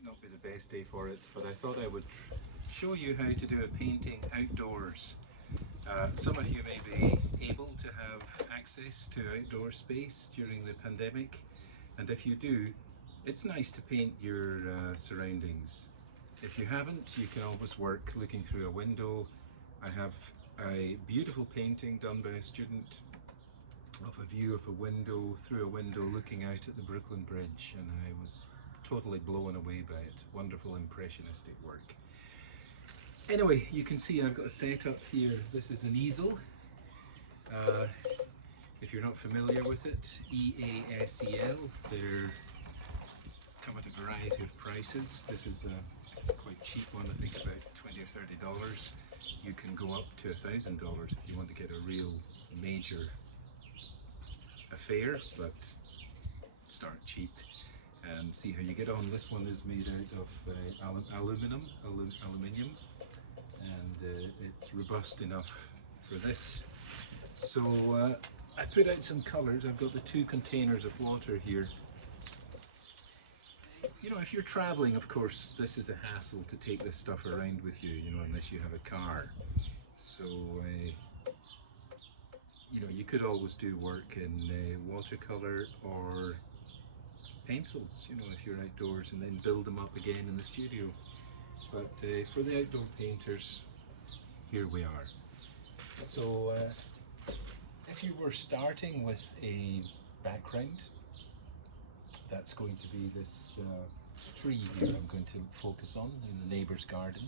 might not be the best day for it, but I thought I would show you how to do a painting outdoors. Some of you may be able to have access to outdoor space during the pandemic, and if you do, it's nice to paint your surroundings. If you haven't, you can always work looking through a window. I have a beautiful painting done by a student of a view of a window, through a window looking out at the Brooklyn Bridge, and I was totally blown away by it. Wonderful impressionistic work. Anyway, you can see I've got a setup here. This is an easel. If you're not familiar with it, EASEL, they're come at a variety of prices. This is a quite cheap one, I think about $20 or $30. You can go up to $1,000 if you want to get a real major affair, but start cheap and see how you get on. This one is made out of aluminium, and it's robust enough for this. So I put out some colours. I've got the 2 containers of water here. You know, if you're traveling, of course, this is a hassle to take this stuff around with you, you know, unless you have a car. So, you know, you could always do work in watercolour or pencils, you know, if you're outdoors, and then build them up again in the studio. But for the outdoor painters, here we are. So, if you were starting with a background, that's going to be this tree here I'm going to focus on in the neighbour's garden.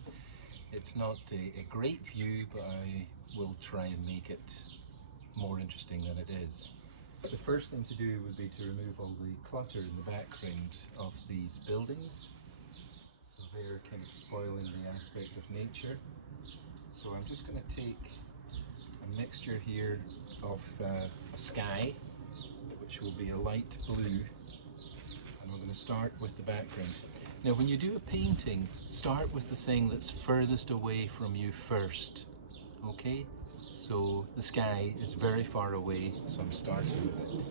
It's not a great view, but I will try and make it more interesting than it is. The first thing to do would be to remove all the clutter in the background of these buildings. So they're kind of spoiling the aspect of nature. So I'm just going to take a mixture here of a sky, which will be a light blue. And we're going to start with the background. Now when you do a painting, start with the thing that's furthest away from you first, okay? So the sky is very far away, so I'm starting with it.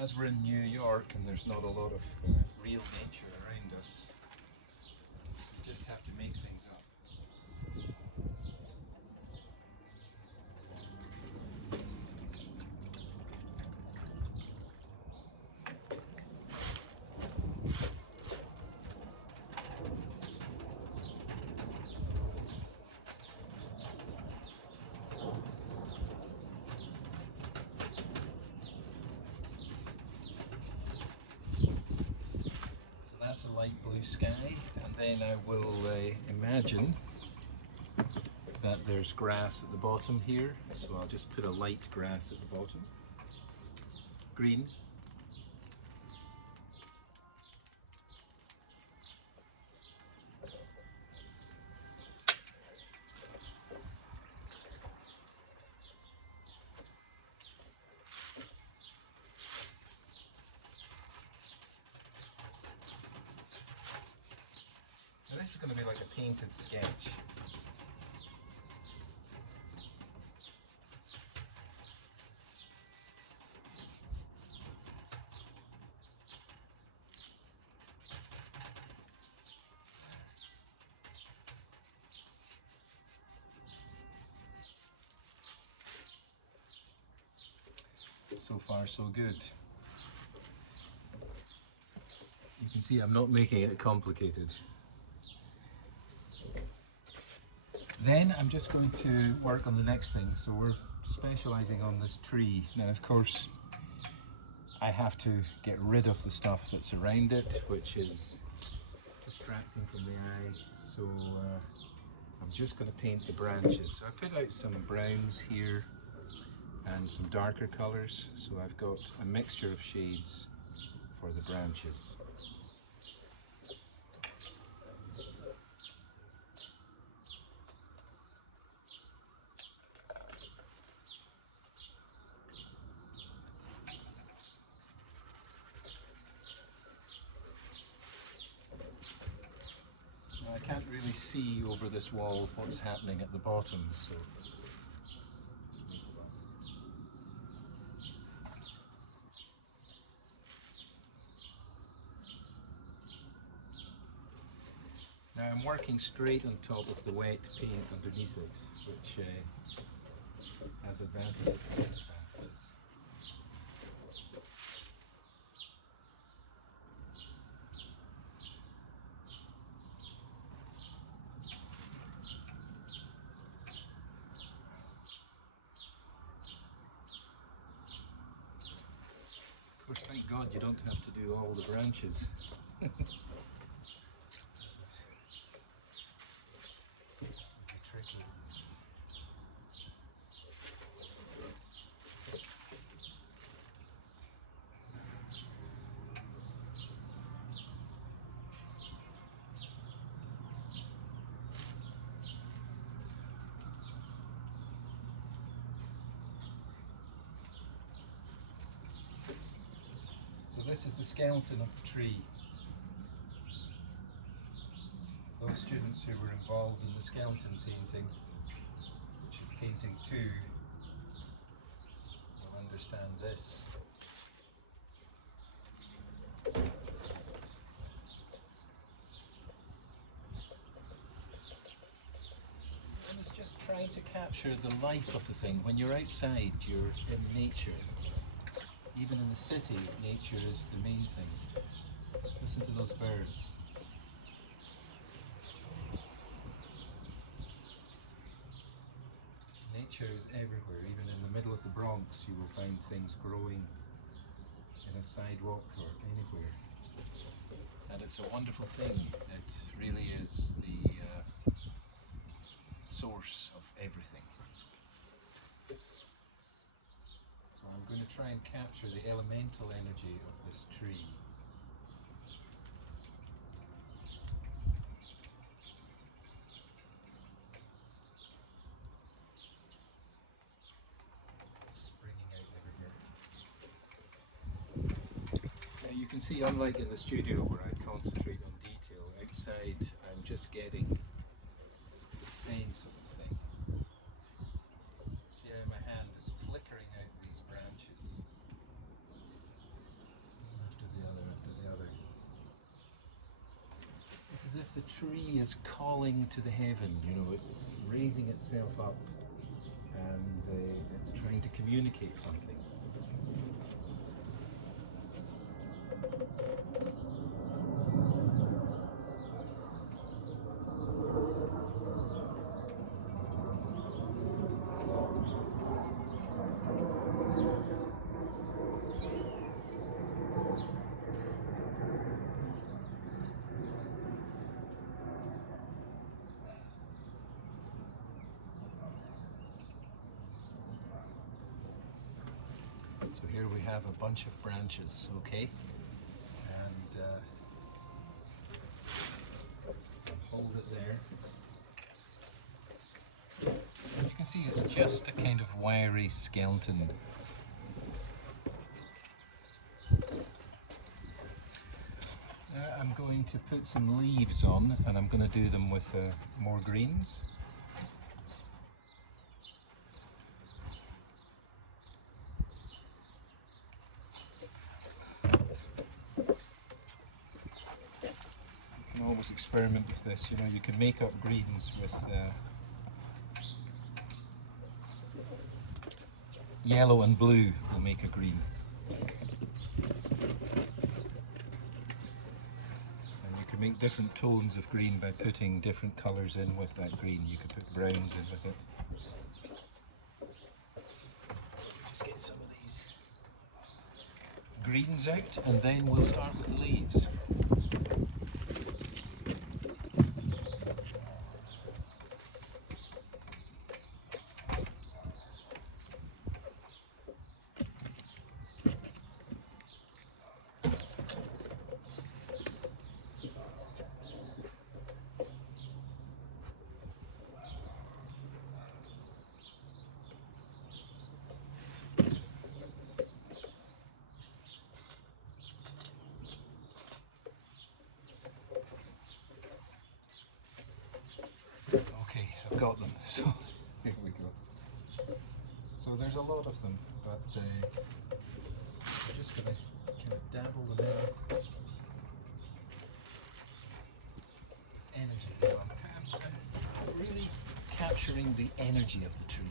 As we're in New York and there's not a lot of real nature around us, you just have to make things up. That's a light blue sky, and then I will imagine that there's grass at the bottom here, so I'll just put a light grass at the bottom. Green. This is going to be like a painted sketch. So far, so good. You can see I'm not making it complicated. Then I'm just going to work on the next thing. So we're specializing on this tree. Now, of course, I have to get rid of the stuff that's around it, which is distracting from the eye. So I'm just going to paint the branches. So I put out some browns here and some darker colors. So I've got a mixture of shades for the branches. I can't really see over this wall what's happening at the bottom, so now I'm working straight on top of the wet paint underneath it, which has advantages and disadvantages. Of course, thank God you don't have to do all the branches. Tricky. So this is the skeleton of the tree. Those students who were involved in the skeleton painting, which is painting 2, will understand this. And it's just trying to capture the life of the thing. When you're outside, you're in nature. Even in the city, nature is the main thing. Listen to those birds. Nature is everywhere. Even in the middle of the Bronx, you will find things growing in a sidewalk or anywhere. And it's a wonderful thing. It really is the source of everything. So I'm going to try and capture the elemental energy of this tree. You can see, unlike in the studio where I concentrate on detail, outside I'm just getting the sense of the thing. See how my hand is flickering out these branches. After the other, after the other. It's as if the tree is calling to the heaven, you know, it's raising itself up and it's trying to communicate something. So here we have a bunch of branches, okay? And hold it there. And you can see it's just a kind of wiry skeleton. Now I'm going to put some leaves on, and I'm going to do them with more greens. Always experiment with this, you know, you can make up greens with yellow and blue will make a green. And you can make different tones of green by putting different colours in with that green. You could put browns in with it. Just get some of these greens out and then we'll start with the leaves. Okay, I've got them, so here we go. So there's a lot of them, but I'm just going to kind of dabble them in. Energy. I'm really capturing the energy of the tree.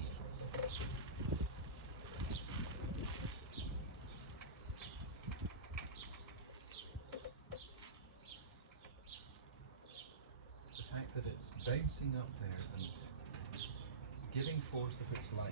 The fact that it's bouncing up there and giving forth of its life.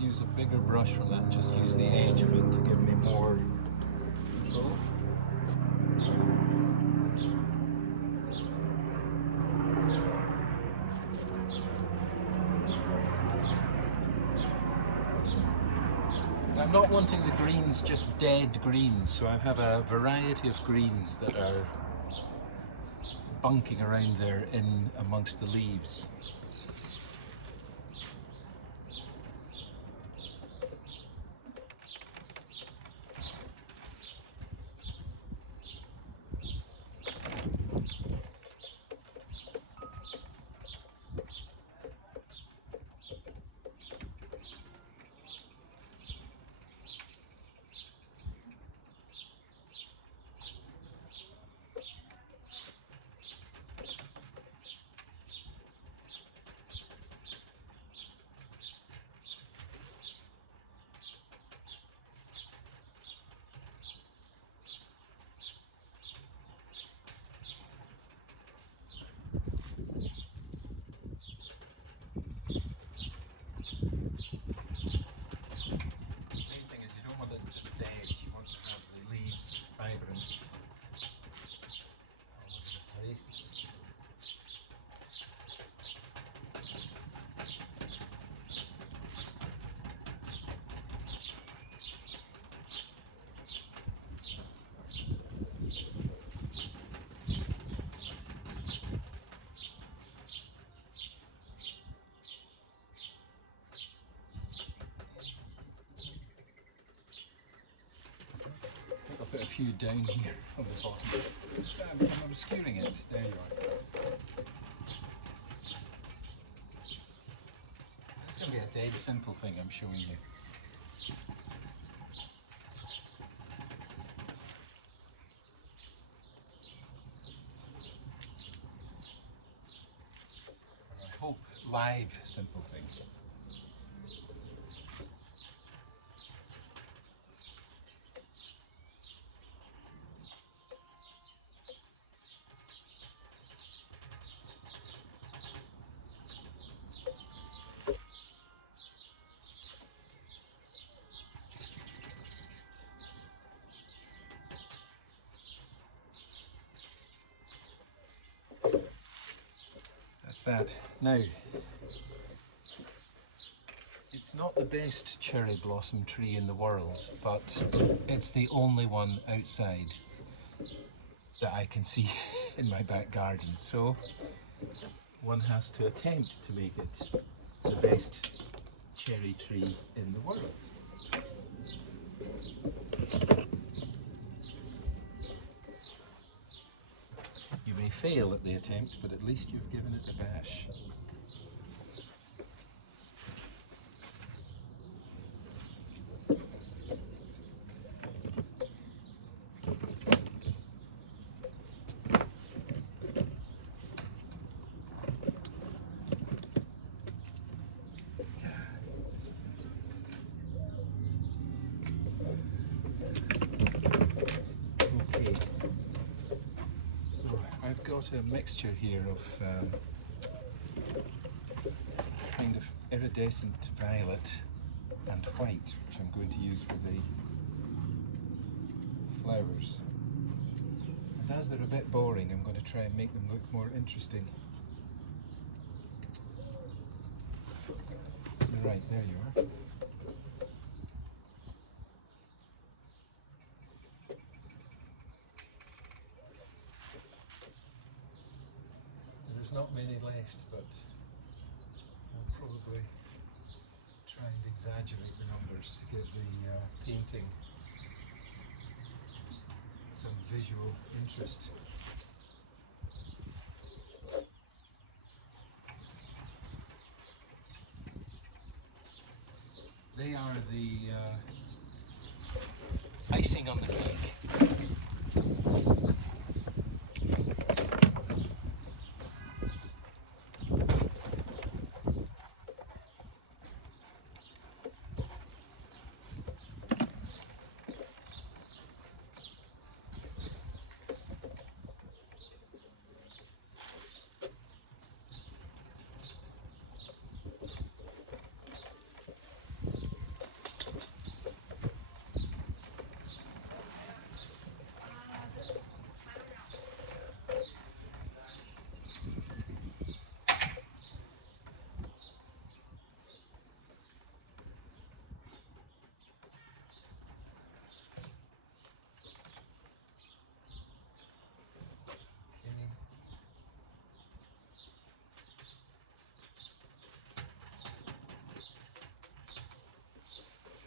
Use a bigger brush from that and just use the edge of it to give me more control. I'm not wanting the greens just dead greens, so I have a variety of greens that are bunking around there in amongst the leaves. Put a few down here on the bottom. I'm obscuring it. There you are. It's going to be a dead simple thing I'm showing you. I hope live simple thing. That. Now, it's not the best cherry blossom tree in the world, but it's the only one outside that I can see in my back garden, so one has to attempt to make it the best cherry tree in the world. You may fail at the attempt, but at least you've given it a bash. Okay, so I've got a mixture here of kind of iridescent violet and white, which I'm going to use for the flowers. And as they're a bit boring, I'm going to try and make them look more interesting. Right, there you are. There's not many left, but I'll probably try and exaggerate the numbers to give the painting some visual interest. They are the icing on the cake.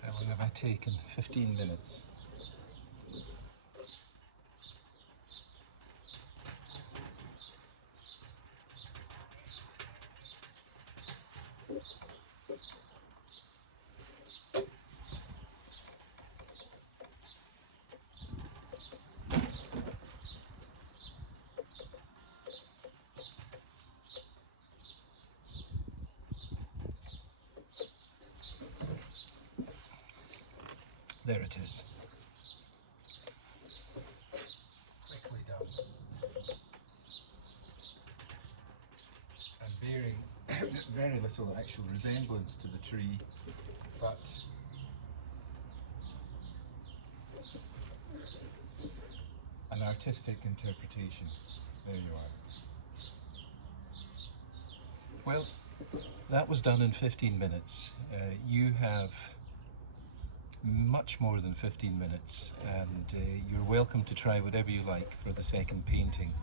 How long have I taken? 15 minutes. There it is. Quickly done. And bearing very little actual resemblance to the tree, but an artistic interpretation. There you are. Well, that was done in 15 minutes. You have much more than 15 minutes, and you're welcome to try whatever you like for the second painting.